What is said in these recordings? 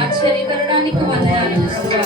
ఆశ్చర్యకరణానికి వందనాలు ప్రభువా.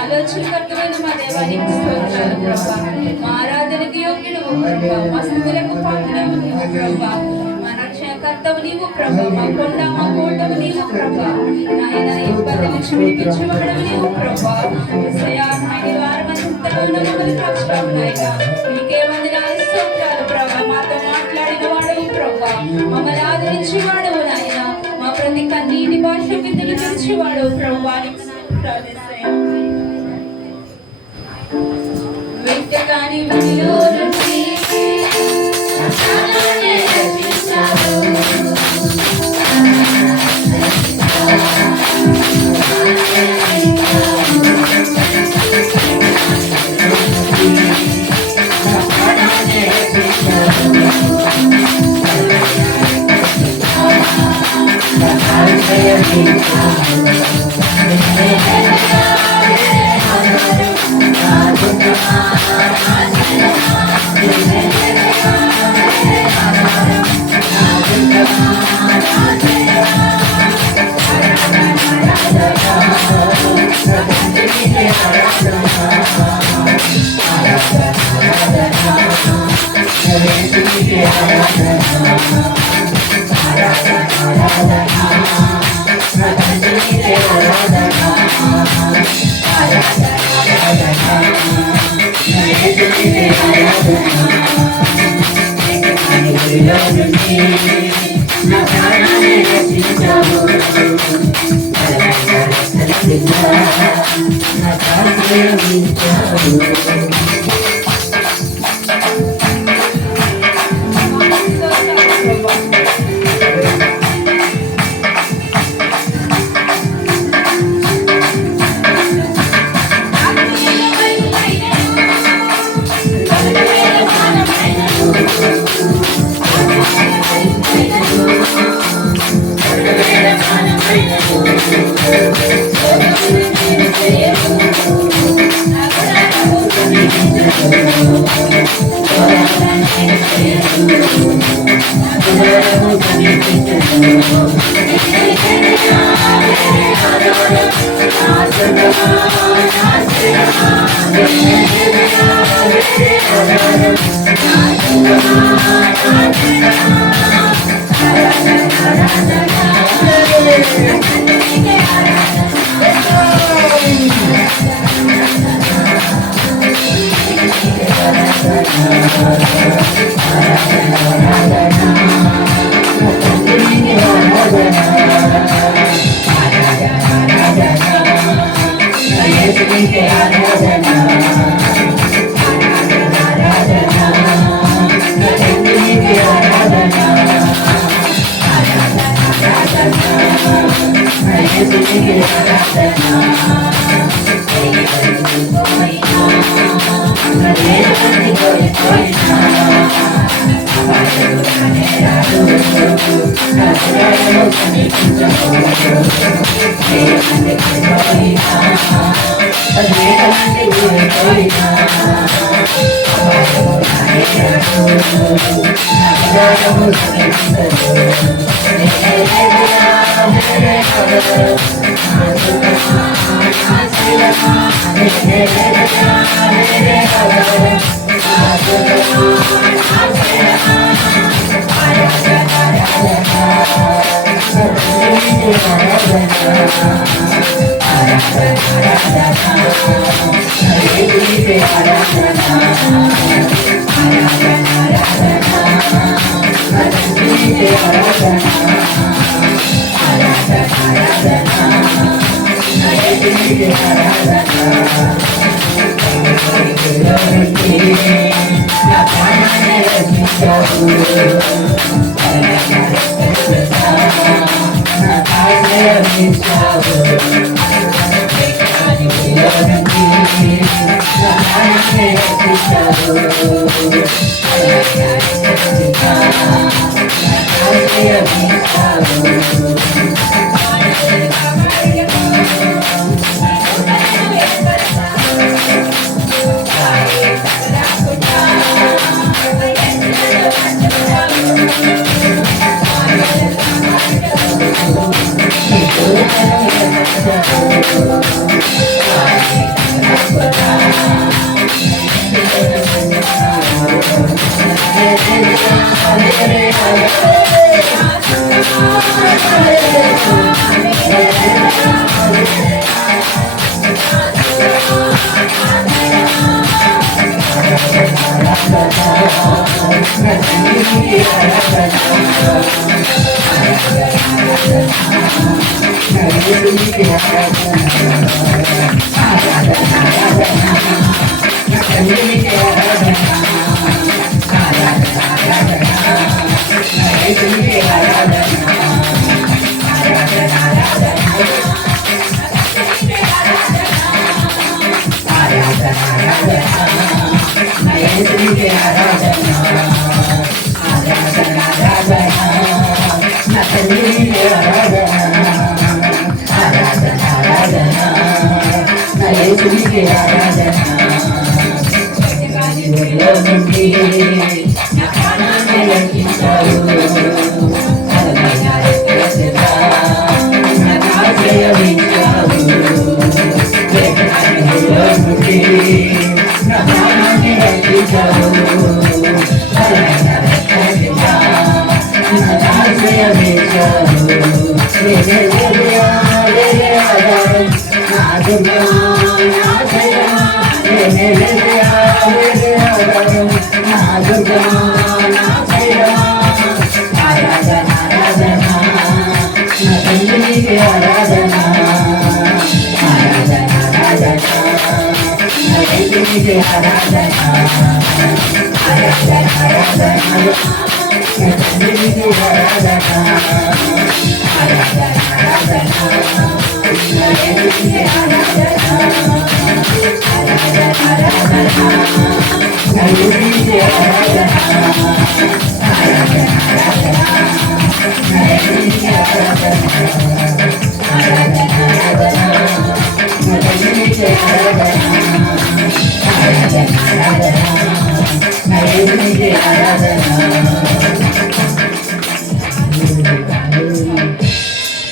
ఆలోచనకర్తమైన మా దేవానికి స్తోత్రాలు ప్రభువా. మా ఆరాధనకి యోగ్యుడు ప్రభువా. మా స్తుతులకు పాత్రుడవు నీవు ప్రభువా. మా రక్షణకర్తవు నీవు ప్రభువా. మా కొండ మా కోటవు నీవు ప్రభువా. నాయన ఇబ్బంది నుంచి విడిపించబడవు నీవు ప్రభువా. యేసయ్యా నాయన వారమంతలో మమ్మల్ని కాచుతావు నాయన. మీకే వందనాలు స్తోత్రాలు ప్రభువా. మాతో మాట్లాడిన వాడవు ప్రభువా. మమ్మల్ని ఆదరించి వాడవు నాయన. మా ప్రతి కన్నీటి భాష విధులు తెరిచివాడు ప్రభువానికి వెంటకాని విధిలో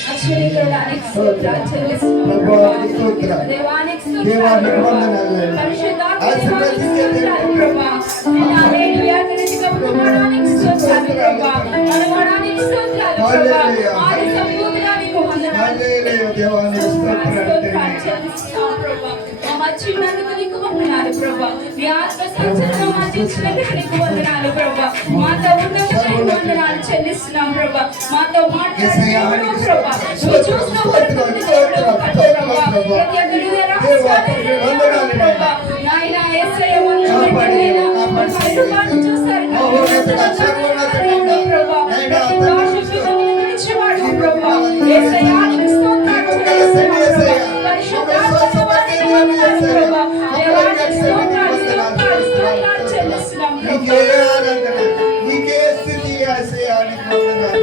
ఆశ్చర్యకరుడానికి స్తోత్రాలు చెల్లిస్తున్నాం ప్రభా. దేవానికి స్తోత్రాలు ప్రభా. పరిశుద్ధాత్మ దేవానికి స్తోత్రాలు ప్రభా. హల్లెలూయా. తిరిగిగా ఉండడానికి స్తోత్రాలు ప్రభా. మనవడానికి స్తోత్రాలు ప్రభా. ఆది సంపూర్ణానికి వందనాలు. హల్లెలూయా. దేవానికి స్తోత్రాలు చెల్లిస్తున్నాం ప్రభా. మా మధ్యనందుకు నీకు వందనాలు ప్రభా. నీ ఆత్మ సంచలనం ఆచరించినందుకు నీకు వందనాలు ప్రభా. మాతో ఉన్నందుకు వందనాలు చెల్లిస్తున్నాం ప్రభా. మాతో మాట్లాడుతున్నావు ప్రభా. నువ్వు చూసిన వరకు దేవుడు ప్రభా. ప్రతి ఒక్కరి రహస్యాలను ప్రభా. నాయన యేసయ్య వందనాలు పరిపాలన చూస్తారు ప్రభా. ప్రతి భాషకు నిలిచేవాడు ప్రభా. యేసయ్యానికి స్తోత్రాలు చెల్లిస్తున్నాం ప్రభా. పరిశుద్ధాత్మ ప్రభా. దేవానికి స్తోత్రాలు స్తోత్రాలు చెల్లిస్తున్నాం ప్రభా. నీకే స్తుతి యేసయ్యానికి వందనాలు.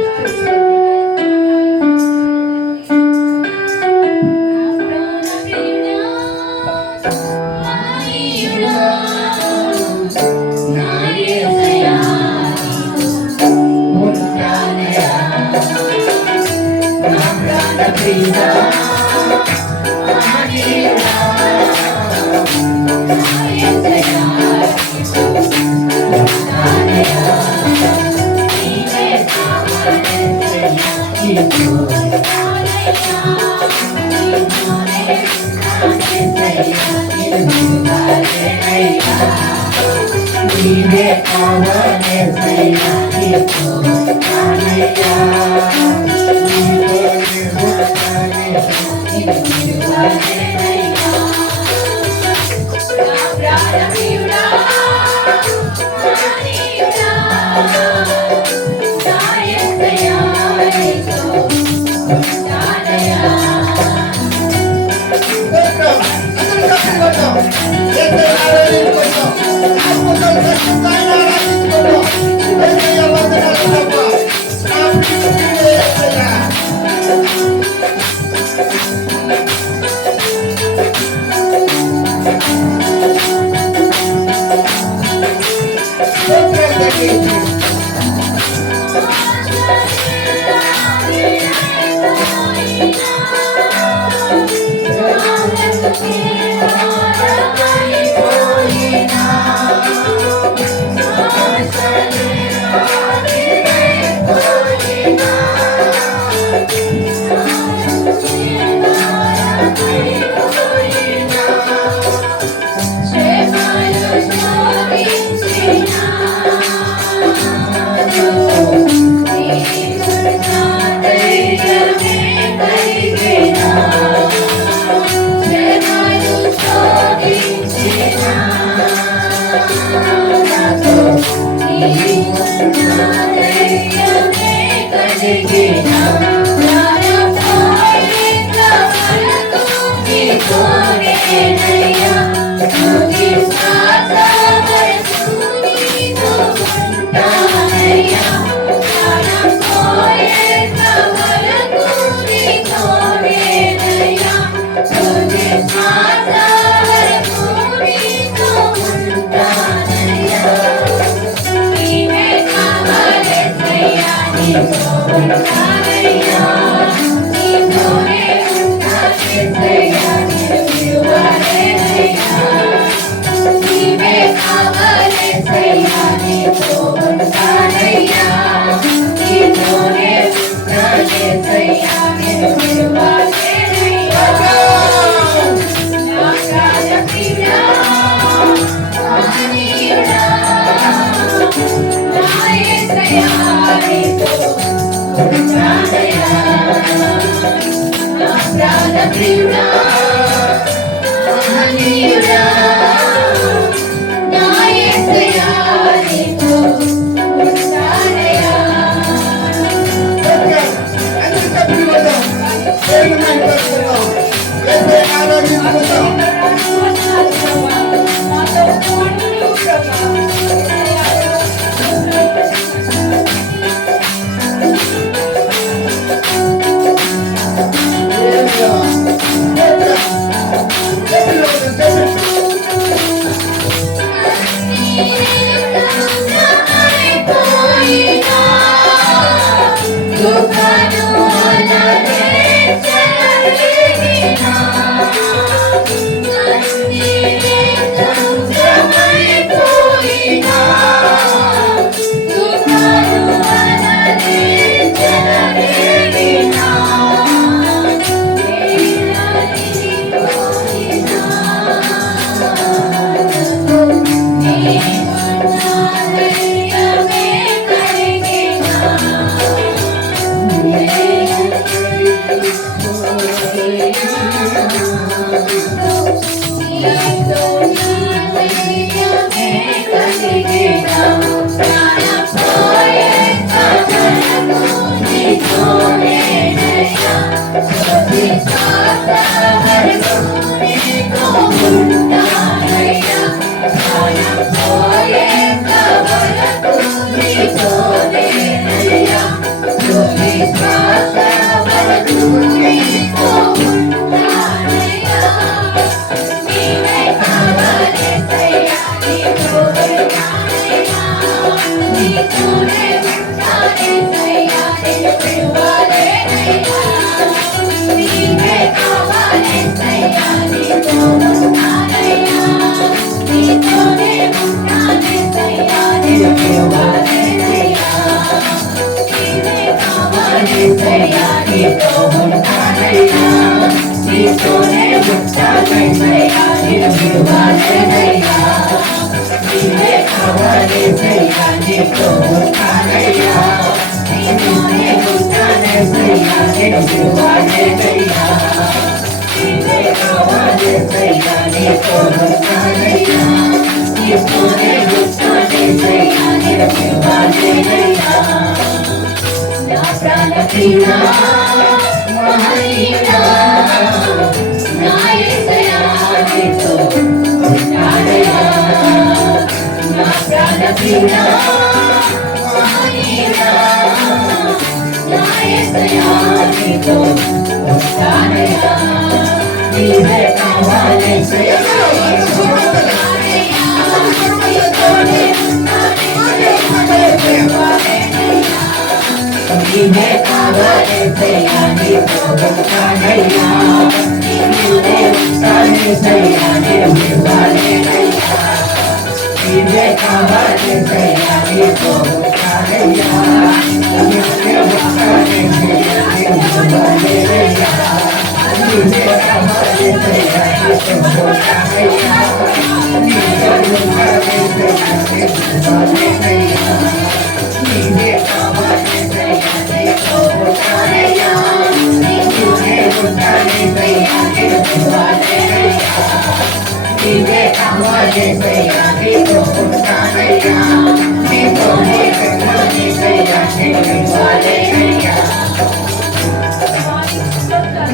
Hallelujah.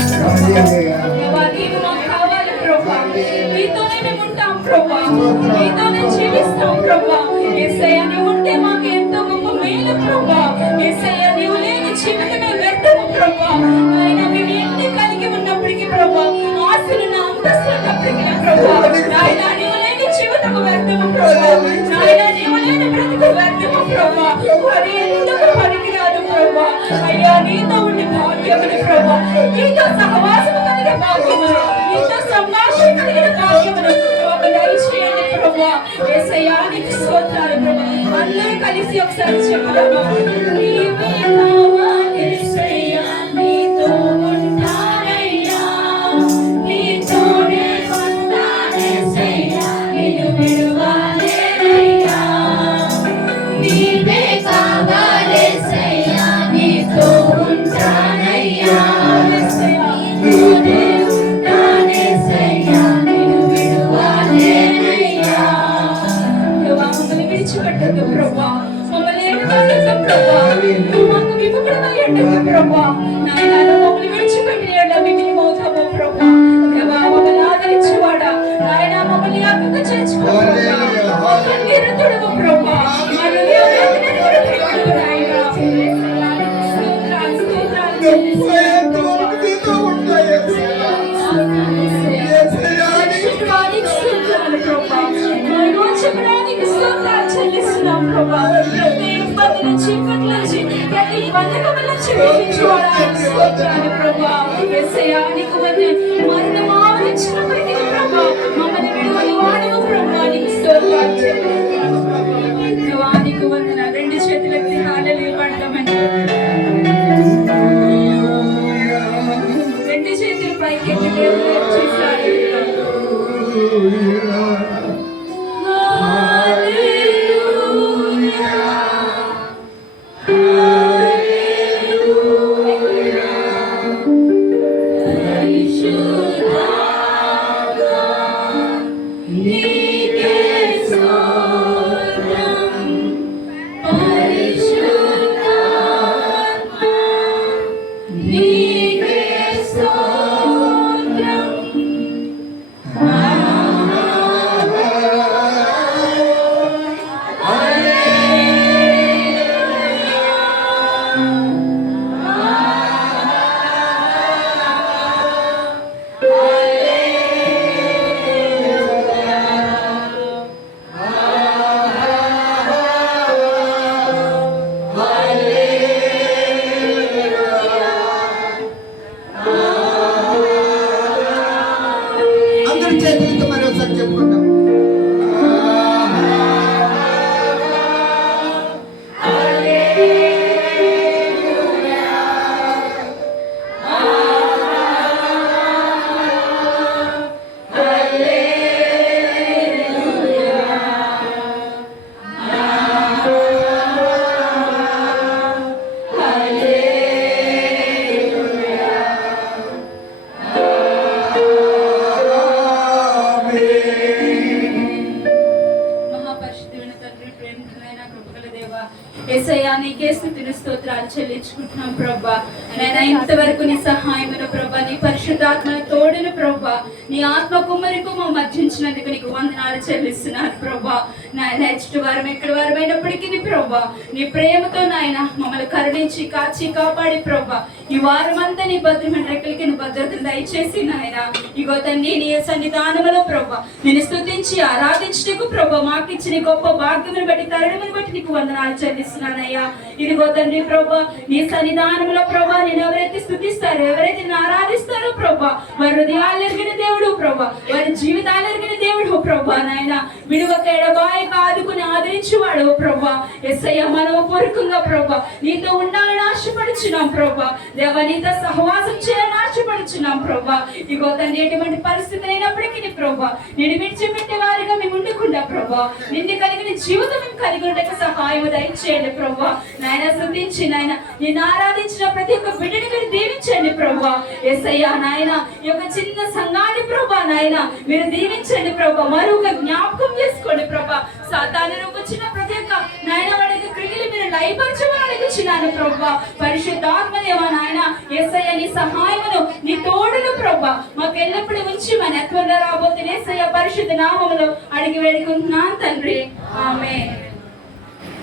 దేవా, నీవు మాకు కావాలి ప్రభా. నీతోనే మేము ఉంటాం ప్రభా. నీతోనే జీవిస్తాం ప్రభా. యేసయ్య నీవు ఉంటే మాకు ఎంతో గొప్ప మేలు ప్రభా. యేసయ్య నీవు లేని జీవితమే వ్యర్థము ప్రభా. నాయన మేము ఎన్ని కలిగి ఉన్నప్పటికీ ప్రభా, ఆశలు నా అంతస్తులు ఉన్నప్పటికీ ప్రభా, నాయన నీవు లేని జీవితము వ్యర్థము ప్రభా. నాయన నీవు లేని బ్రతుకు వ్యర్థము ప్రభా. మరి ఎందుకు పనికిరాదు ప్రభా. అయ్యా, నీతో ఉండే భాగ్యములు ప్రభా, నీతో సహవాసము కలిగే భాగ్యములు, నీతో సంభాషణ కలిగిన భాగ్యములు మాకు దయచేయండి ప్రభా. యేసయ్యా నీకు స్తోత్రాలు ప్రభా. అందరూ కలిసి ఒకసారి చెప్పుదామా? నీవే కావాలి యేసయ్యా, నీతో ఉంటానయ్యా, నీతోనే ఉంటాను యేసయ్యా, నిన్ను విడువలేనయ్యా. నీవే కావాలి యేసయ్యా, నీతో ఉంటానయ్యా, నీతోనే ఉంటాను యేసయ్యా, నిన్ను విడువలేనయ్యా. దేవా, మమ్మల్ని విడిచిపెట్టొద్దు ప్రభా. మమ్మల్ని ఏడుకోవద్దు ప్రభా. నువ్వు మాకు విముఖుడమై ఉండకు ప్రభా. నాయన మమ్మల్ని విడిచిపెట్టి మిగిలిపోతాము ప్రభా. దేవా, మమ్మల్ని ఆదరించువాడా, నాయన మమ్మల్ని అక్కకు చేర్చుకో ప్రభా. మమ్మల్ని నిరుతుడవు ప్రభా. మా హృదయ వేదనను కూడా పెట్టుకో నాయన. స్తోత్రాలు, స్తోత్రాలు చెల్లిస్తున్నాను ప్రభా. స్తోత్రాలు ప్రభా. స్తోత్రాలు ప్రభా. యేసయ్యా నీకు వందనాలు. మరణం ఆవరించినప్పటికీ ప్రభా మమ్మల్ని విడువని వాడవు ప్రభా. నీకు స్తోత్రాలు చెల్లిస్తున్నాను ప్రభా. దేవా నీకు వందనాలు. రెండు చేతులెత్తి హల్లెలూయా పాడదామండి. రెండు చేతులు పైకెత్తి దేవుని చూశారు. అందరి చేతులతో మరోసారి చెప్పుకుంటాం. మహాపరిశుద్ధుడైన తండ్రి, ప్రేమికులైన కృపగల దేవా, యేసయ్యా నీకే స్తుతులు స్తోత్రాలు చెల్లించుకుంటున్నాం ప్రభా. నైనా ఇంతవరకు నీ సహాయమును ప్రభా, నీ పరిశుద్ధాత్మను తోడును ప్రభా, నీ ఆత్మ కుమ్మరికు మా మధ్యించినందుకు నీకు వందనాలు చెల్లిస్తున్నాను ప్రభా. నాయన ఎచ్చటి వారం ఎక్కడి వారం అయినప్పటికీ ప్రభా నీ ప్రేమతో నాయన మమ్మల్ని కరుణించి కాచి కాపాడి ప్రభా ఈ వారం అంతా నీ భద్రమైన రెక్కలకి నీ భద్రతను దయచేసి నాయన ఇగో తండ్రి నీ సన్నిధానములో ప్రభా నేను స్తుతించి ఆరాధించటకు ప్రభా మాకు ఇచ్చిన గొప్ప భాగ్యమును బట్టి తరుణమును బట్టి నీకు వందనాలు చెల్లిస్తున్నానయ్యా. ఇదిగో తండ్రి ప్రభా నీ సన్నిధానంలో ప్రభా నేను ఎవరైతే స్తుతిస్తారో ఎవరైతే నేను ఆరాధిస్తారో ప్రభా వారి హృదయాలు ఎరిగిన దేవుడు ప్రభా, వారి జీవితాలు ఎరిగిన దేవుడు ప్రభా. నాయన విడువక ఎడబాయక ఆదుకుని ఆదరించేవాడు ప్రభా. యేసయ్య మనోపూర్వకంగా ప్రభా నీతో ఉండాలని ఆశపడుచున్నాం ప్రభా. దేవా నీతో సహవాసం చేయాలని ఆశపడుచున్నాం ప్రభా. ఇగో తండ్రి ఎటువంటి పరిస్థితి అయినప్పటికీ ప్రభా నేను విడిచిపెట్టే వారిగా మేము ఉండకుండా ప్రభా నిన్ను కలిగిన జీవితం మేము కలిగి ఉండక సహాయం దయచేయండి ప్రభా. నాయన స్తుతించి నాయన నిన్ను ఆరాధించిన ప్రతి ఒక్క బిడ్డని మీరు దీవించండి ప్రభా. యేసయ్య నాయన ఈ యొక్క చిన్న సంఘాన్ని ప్రభా నాయన మీరు దీవించండి ప్రభా. మరొక జ్ఞాపకం చేసుకోండి ప్రభా. సాతాను వచ్చిన ప్రతి ఒక్క నాయన వాడికి క్రియలు మీరు లయపరచమని అడుగుచున్నాను ప్రభా. పరిశుద్ధాత్మ దేవా నాయన యేసయ్య నీ సహాయమును నీ తోడును ప్రభా మాకు ఎల్లప్పుడూ ఉంచి మన త్వరగా రాబోతున్న యేసయ్య పరిశుద్ధ నామములో అడిగి వేడుకుంటున్నాను తండ్రి. ఆమేన్.